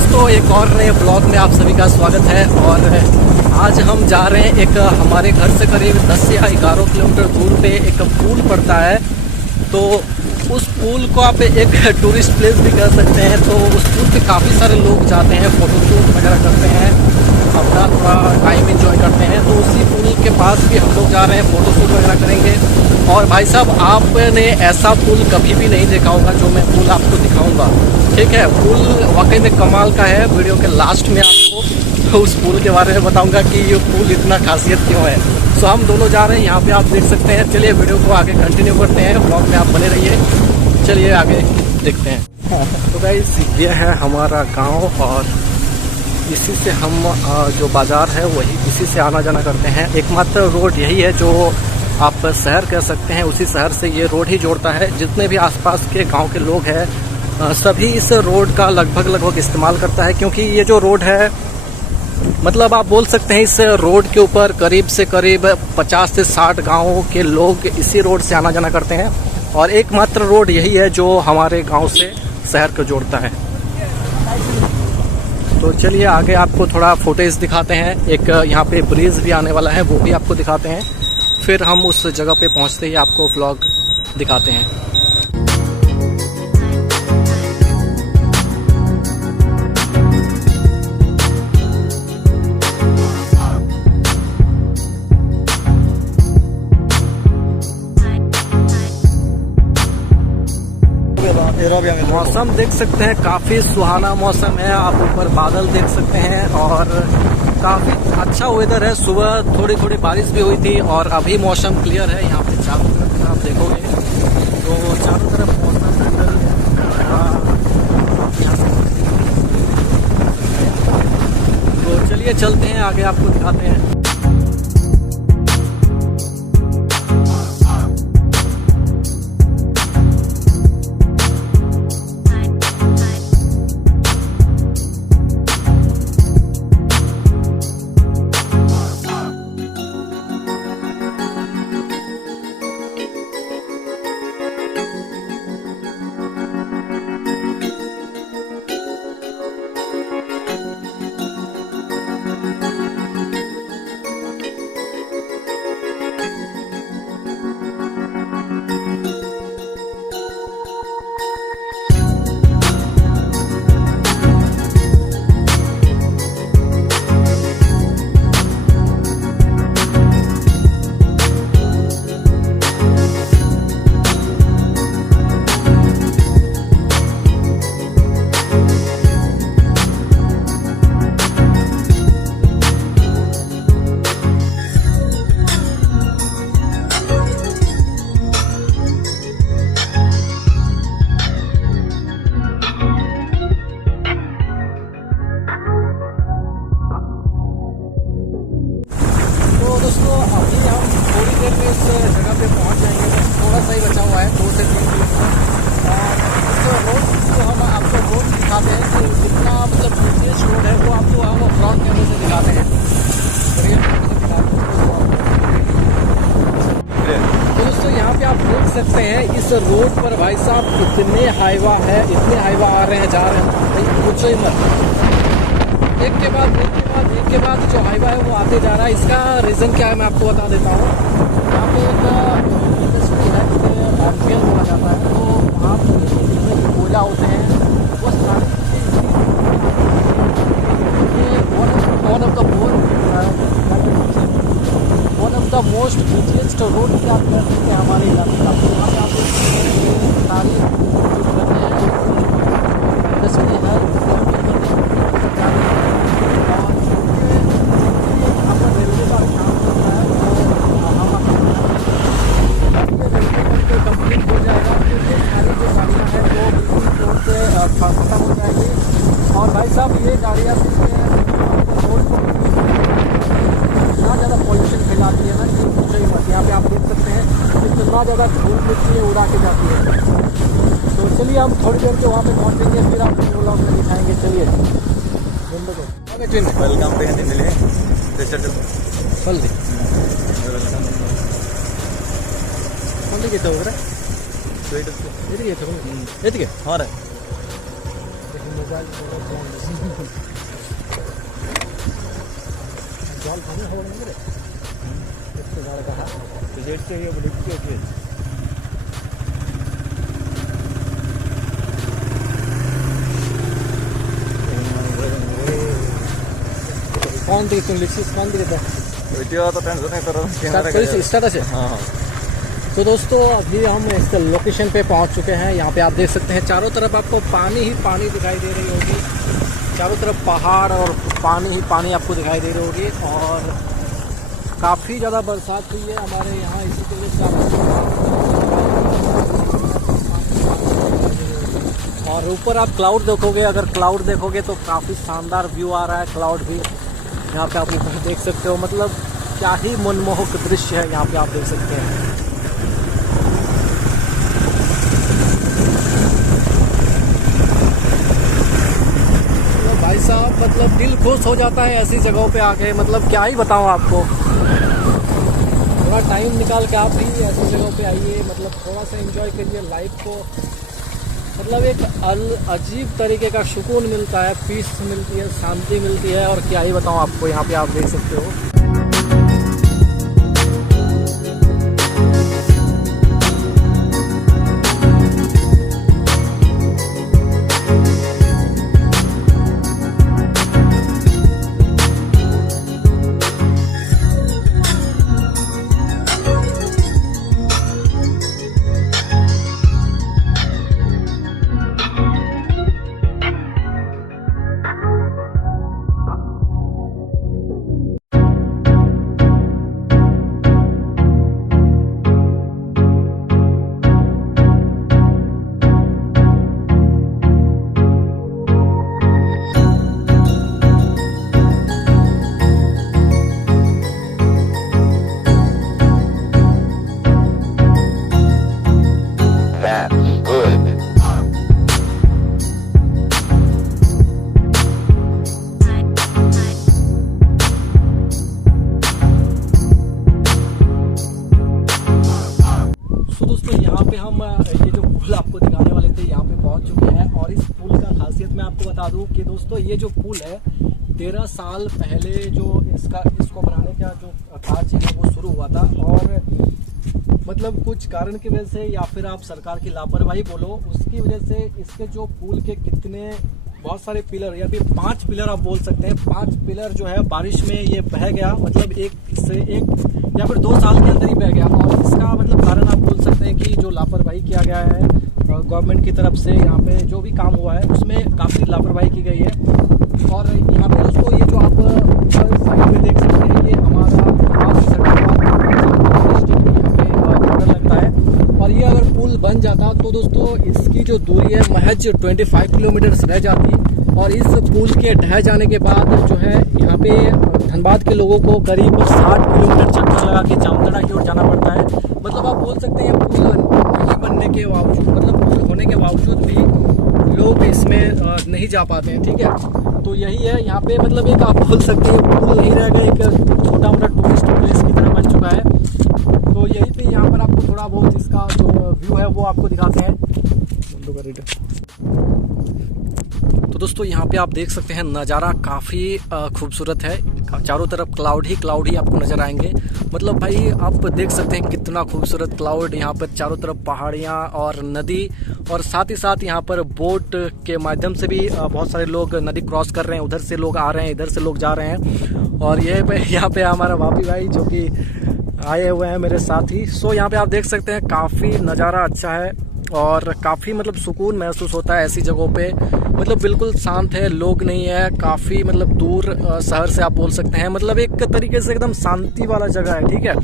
दोस्तों, एक और नए ब्लॉग में आप सभी का स्वागत है। और आज हम जा रहे हैं एक हमारे घर से करीब 10 या 11 किलोमीटर दूर पे एक पुल पड़ता है। तो उस पुल को आप एक टूरिस्ट प्लेस भी कह सकते हैं। तो उस पुल पे काफ़ी सारे लोग जाते हैं, फ़ोटोशूट वगैरह करते हैं, अपना थोड़ा टाइम एंजॉय करते हैं। तो उसी पुल के पास भी हम लोग जा रहे हैं, फ़ोटोशूट वगैरह करेंगे। और भाई साहब, आपने ऐसा पुल कभी भी नहीं देखा होगा जो मैं पुल आपको दिखाऊंगा। ठीक है, पुल वाकई में कमाल का है। वीडियो के लास्ट में आपको उस पुल के बारे में बताऊंगा कि ये पुल इतना खासियत क्यों है। सो हम दोनों जा रहे हैं, यहाँ पे आप देख सकते हैं। चलिए वीडियो को आगे कंटिन्यू करते हैं, ब्लॉग में आप बने रहिए। चलिए आगे देखते हैं। तो गाइस, ये है हमारा गाँव और इसी से हम जो बाज़ार है वही इसी से आना जाना करते हैं। एकमात्र रोड यही है जो आप शहर कह सकते हैं, उसी शहर से ये रोड ही जोड़ता है। जितने भी आसपास के गांव के लोग हैं सभी इस रोड का लगभग इस्तेमाल करता है, क्योंकि ये जो रोड है, मतलब आप बोल सकते हैं इस रोड के ऊपर करीब से करीब 50 से 60 गाँवों के लोग इसी रोड से आना जाना करते हैं। और एकमात्र रोड यही है जो हमारे गाँव से शहर को जोड़ता है। तो चलिए आगे आपको थोड़ा फुटेज दिखाते हैं। एक यहाँ पे ब्रिज भी आने वाला है, वो भी आपको दिखाते हैं। फिर हम उस जगह पे पहुँचते ही आपको व्लॉग दिखाते हैं। मौसम देख सकते हैं, काफ़ी सुहाना मौसम है। आप ऊपर बादल देख सकते हैं और काफ़ी अच्छा वेदर है। सुबह थोड़ी थोड़ी बारिश भी हुई थी और अभी मौसम क्लियर है। यहाँ पे चारों तरफ आप देखोगे तो चारों तरफ मौसम तो चलिए चलते हैं आगे, आपको दिखाते हैं। इस जगह पे पहुंच जाएंगे। बस थोड़ा सा ही बचा हुआ है, 2 से 3 किलोमीटर। और इस रोड को हम आपको रोड दिखाते हैं कि जितना मतलब विशेष रोड है वो आपको हम फ्रंट कैमरे से दिखाते हैं। तो दोस्तों, यहाँ पे आप देख सकते हैं इस रोड पर भाई साहब इतने हाईवा है, इतने हाईवा आ रहे हैं जा रहे हैं, भाई पूछो ही मत। एक के बाद जो हाईवा है वो आते जा रहा है। इसका रीज़न क्या है मैं आपको बता देता हूँ। यहाँ पे एक इंडस्ट्री है जिसे बारबेंदिया बोला जाता है। तो वहाँ पर जितने भी कोयला होते हैं वो सारे one of the most busiest road से आप कह सकते हैं हमारे इलाके का। वहाँ पर आप सारी जो करते हैं इंडस्ट्री है, कंप्लीट हो जाएगा तो ये सारी जो गाड़ियाँ हैं वो बिल्कुल रोड से खत्म हो जाएगी। और भाई साहब, ये गाड़ियाँ रोड को इतना ज़्यादा पॉल्यूशन फैलाती है ना कि पूछो ही मत। यहाँ पे आप देख सकते हैं कितना ज़्यादा धूल मिट्टी उड़ा के जाती है। तो चलिए हम थोड़ी देर के वहाँ पे पहुँचेंगे, फिर आपको ब्लॉग में दिखाएंगे। चलिए वेलकम पे ಎಲ್ಲಿಗೆ ಹೋಗ್ರೆ ಎಲ್ಲಿಗೆ ಹಾಂ ರೀ कौन देखते कौन देखता स्टेटस है। हाँ हाँ। तो दोस्तों अभी हम इस लोकेशन पे पहुंच चुके हैं। यहाँ पे आप देख सकते हैं चारों तरफ आपको पानी ही पानी दिखाई दे रही होगी। चारों तरफ पहाड़ और पानी ही पानी आपको दिखाई दे रही होगी। और काफ़ी ज़्यादा बरसात हुई है हमारे यहाँ, इसी के लिए और ऊपर आप क्लाउड देखोगे, अगर क्लाउड देखोगे तो काफ़ी शानदार व्यू आ रहा है। क्लाउड भी यहाँ पे आप ऊपर देख सकते हो, मतलब क्या ही मनमोहक दृश्य है यहाँ पे आप देख सकते हैं। तो भाई साहब मतलब दिल खुश हो जाता है ऐसी जगहों पे आके, मतलब क्या ही बताऊँ आपको। थोड़ा टाइम निकाल के आप भी ऐसी जगहों पे आइए, मतलब थोड़ा सा एंजॉय करिए लाइफ को। मतलब एक अजीब तरीके का सुकून मिलता है, पीस मिलती है, शांति मिलती है। और क्या ही बताऊँ आपको, यहाँ पे आप देख सकते हो। ये जो पुल आपको दिखाने वाले थे यहाँ पे पहुँच चुके हैं। और इस पुल का खासियत मैं आपको बता दूँ कि दोस्तों ये जो पुल है 13 साल पहले जो इसको बनाने का जो कार्य है वो शुरू हुआ था। और मतलब कुछ कारण की वजह से या फिर आप सरकार की लापरवाही बोलो, उसकी वजह से इसके जो पुल के कितने बहुत सारे पिलर या फिर 5 पिलर आप बोल सकते हैं, 5 पिलर जो है बारिश में ये बह गया, मतलब एक से एक या फिर 2 साल के अंदर ही बह गया। और इसका मतलब कारण आप बोल सकते हैं कि जो लापरवाही किया गया है गवर्नमेंट की तरफ से, यहाँ पे जो भी काम हुआ है उसमें काफ़ी लापरवाही की गई है। और यहाँ पे दोस्तों ये जो आप साइड में देख सकते हैं ये हमारा बॉर्डर लगता है। और ये अगर पुल बन जाता तो दोस्तों इसकी जो दूरी है महज 25 किलोमीटर रह जाती। और इस पुल के ढह जाने के बाद जो है यहाँ पे धनबाद के लोगों को करीब 60 किलोमीटर चक्कर लगा के जामताड़ा की ओर जाना पड़ता है। मतलब आप बोल सकते हैं पुल नहीं बनने के बावजूद, मतलब पुल होने के बावजूद भी लोग इसमें नहीं जा पाते हैं। ठीक है, तो यही है यहाँ पे, मतलब एक आप बोल सकते हैं पुल नहीं रह गए, एक छोटा मोटा टूरिस्ट प्लेस की तरह बन चुका है। तो यही पे यहाँ पर आपको थोड़ा बहुत इसका जो व्यू है वो आपको दिखाते हैं। तो दोस्तों यहाँ पे आप देख सकते हैं नज़ारा काफ़ी खूबसूरत है। चारों तरफ क्लाउड ही आपको नज़र आएंगे। मतलब भाई आप देख सकते हैं कितना खूबसूरत क्लाउड, यहाँ पर चारों तरफ पहाड़ियाँ और नदी, और साथ ही साथ यहाँ पर बोट के माध्यम से भी बहुत सारे लोग नदी क्रॉस कर रहे हैं। उधर से लोग आ रहे हैं, इधर से लोग जा रहे हैं। और ये यहाँ पे हमारा भाभी भाई जो कि आए हुए हैं मेरे साथ ही। सो यहाँ पे आप देख सकते हैं काफ़ी नज़ारा अच्छा है और काफ़ी मतलब सुकून महसूस होता है ऐसी जगहों पे। मतलब बिल्कुल शांत है, लोग नहीं है, काफ़ी मतलब दूर शहर से आप बोल सकते हैं। मतलब एक तरीके से एकदम शांति वाला जगह है। ठीक है,